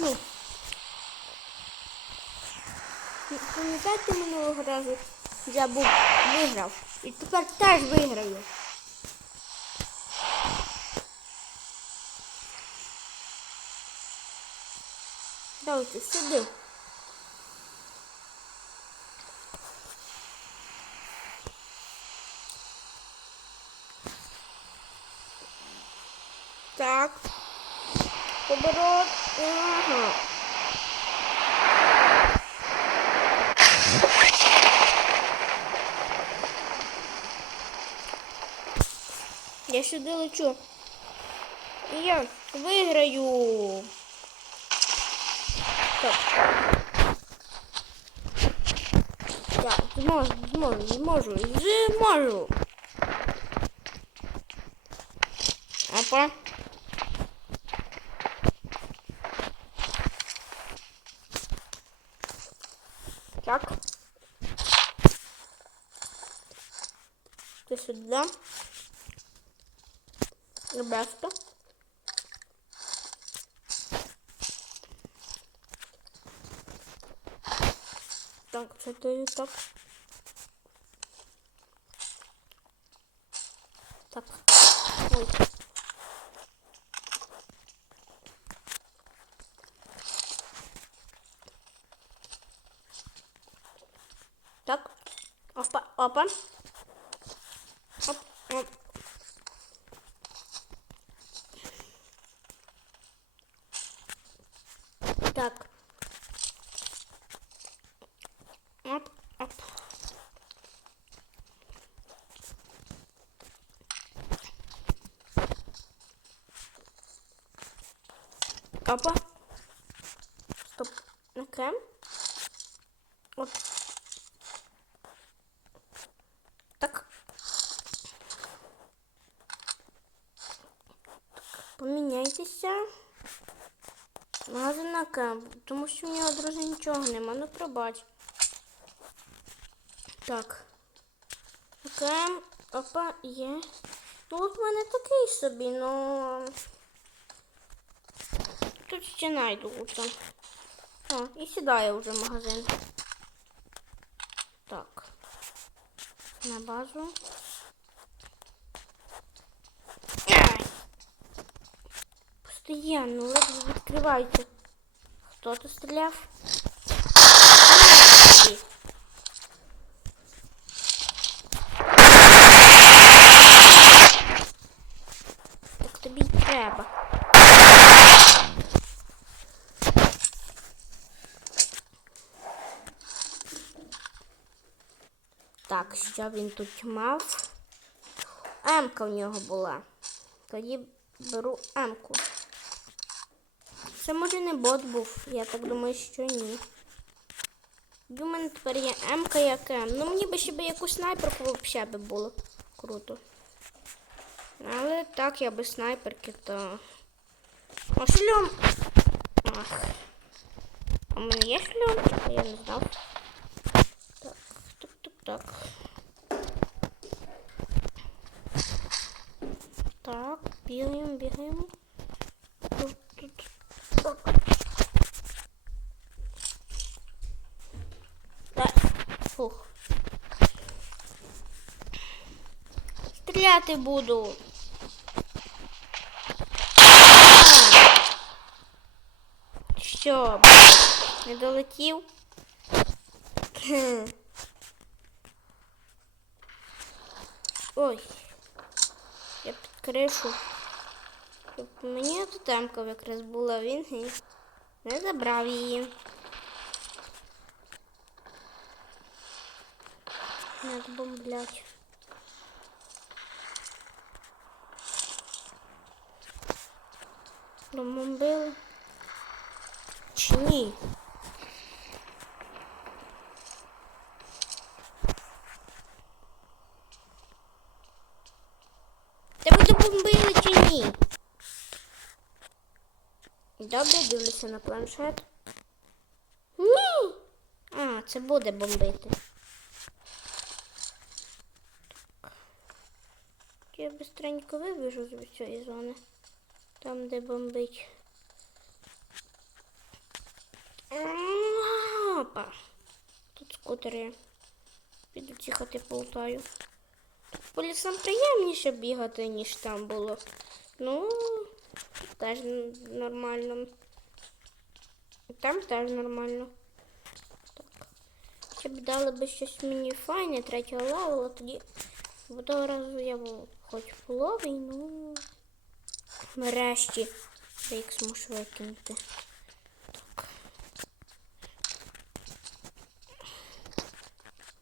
лечу. Пам'ятаєте минулого разу я був виграв. І тепер теж виграю. Давайте сюди. Так. Поворот. Я сюди лечу. І я виграю. Так. Я зможу, зможу, зможу, зможу. Опа. Так. Ты сюда. Ребятка. Так, це то так. Так. Ой. Так. Опа, опа. Оп, оп. Так. Оп, оп. Опа. Стоп. Окей. Оп. Так. Поміняйтеся. Магазин на кемп, тому що в нього, друзі, нічого нема, ну пробач. Так. Окей, опа, є. Ну от в мене такий собі, ну. Тут ще найду лучше. О, і сідає вже в магазин. Так. На базу. Ай! Постоянно ледве відкривайте. Хто тут стріляв? Так, що він тут мав? Емка в нього була. Тоді беру Емку. Це може не бот був, я так думаю, що ні. У мене тепер є М-ка як М. Ну мені би ще би якусь снайперку взагалі би було круто. Але так, я без снайперки, то. О, шльом! Ах. А в мене є шльом? Я не знав. Так, так, бігаємо, бігаємо. Тут, тут. Так. Так. Фух. Стріляти буду. Що, не долетів? Ой. Я під кришу. Щоб Мені тут темка якраз була, він не забрав її. Надо бомблять. Домбомбили. Чи ні? Тебе добомбили чи ні? Добре, дивлюся на планшет. Ні. А, це буде бомбити. Я быстренько вибіжу з цієї зони. Там, де бомбить. Опа. Тут скутери. Піду тихати полтаю. Тут по лісам приємніше бігати, ніж там було. Ну, теж нормально. Там теж нормально. Так. Ще б дали би щось мені файне, третього левела, тоді бо того разу я був хоч половий, ну нарешті ікс можу викинути. Так.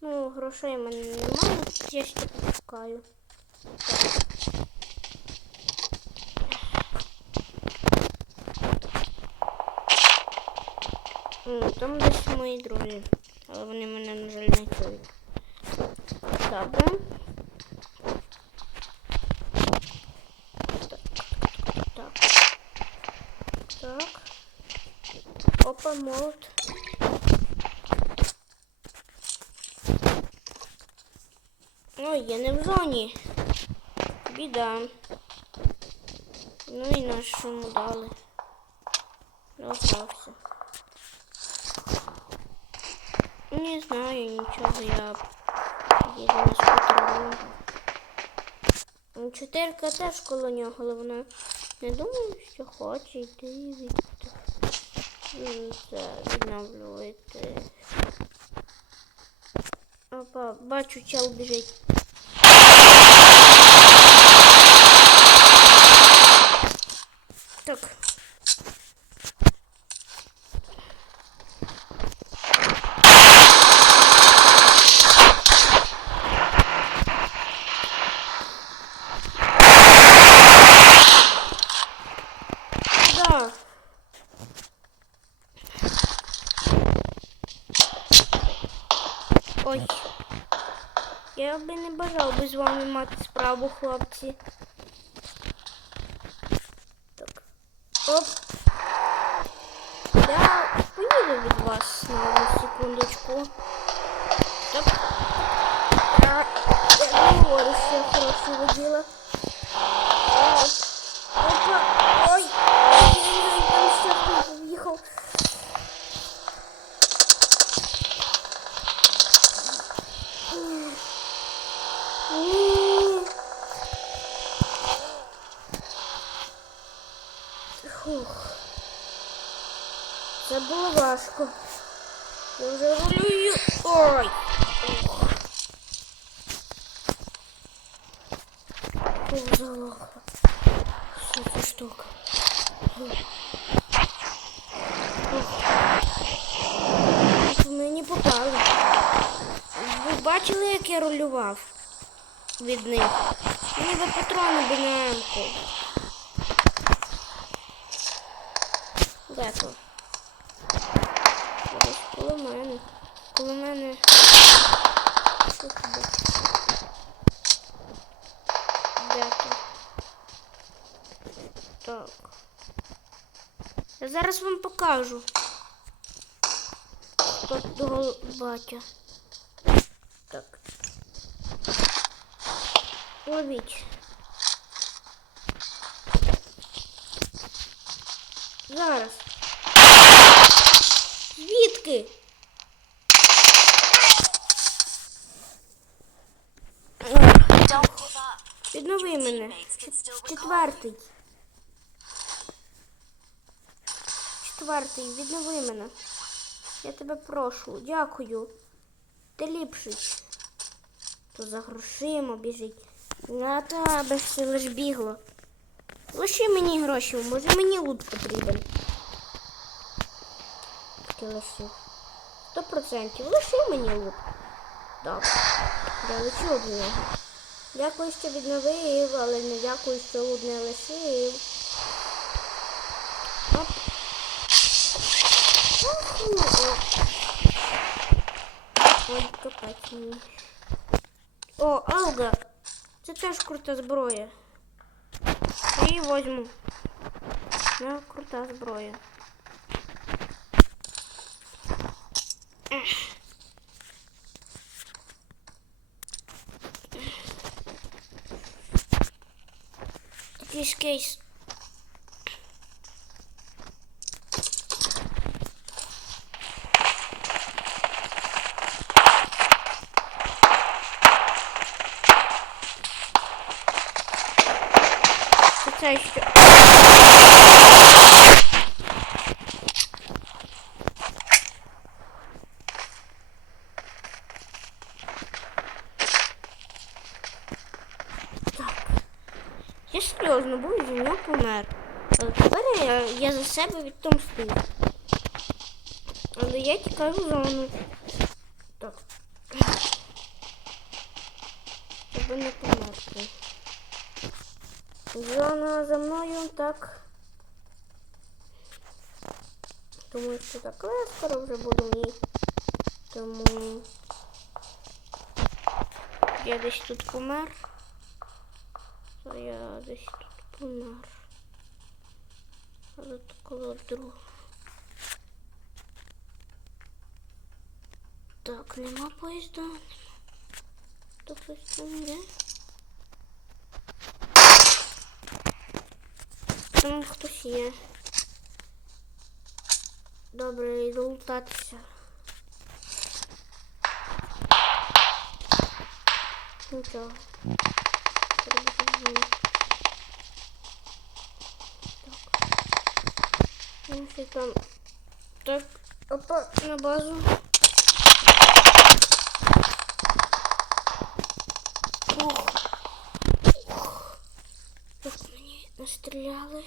Ну, грошей в мене немає, я ще пошукаю. Так. Там десь мої друзі, але вони мене, на жаль, не чують. Добре. Так. Так. Так. Опа, молот. Я не в зоні. Біда. Ну і на що йому дали. Розгрався. Не знаю нічого, я їду на скутеру. Ну, Чотирка теж коло нього, вона не думаю, що хоче йти від відновлювати. Опа, бачу, чел біжить. Так. Ой. Я би не бажав би з вами мати справу, хлопці. Оп. Я поїду від вас на одну секундочку. Так. Я, я не говорю, що я хороший воділа. Було важко. Я вже рулюю. Ой. Залохла. Що це штука? Мені попали. Ви бачили, як я рулював від них? Мені би патрони би на. Де то? Десь коло мене. Коло мене. Так. Я зараз вам покажу. Хто того батя. Так. Ловіть. Зараз. Звідки? Віднови мене. Четвертий. Четвертий, віднови мене. Я тебе прошу. Дякую. Ти ліпший. То за грошима біжить. На тебе все лиш бігло. Лиши мені гроші, може мені лут потрібен. Лишив. Сто процентів. Лиши мені лут. Добре. Я лечу од нього. Дякую, що відновив, але не дякую, що лут не лишив. Ну, о. Алга! Це теж крута зброя. Я її возьму. Да, крута зброя. Ех. this case. Я, за себе відтомстив. Але я тікаю зону. Так. Щоб не померти. Зона за мною так. Думаю, що так скоро вже буду ні. Тому я десь тут помер. А я десь тут помер. Тут коло друга. Так, нема поїзда, нема. То хтось там йде. Там хтось є. Добре, йду лутатися. Нічого. Ну, там. Так, опа, на базу. Ух. Ух. Як мені настріляли.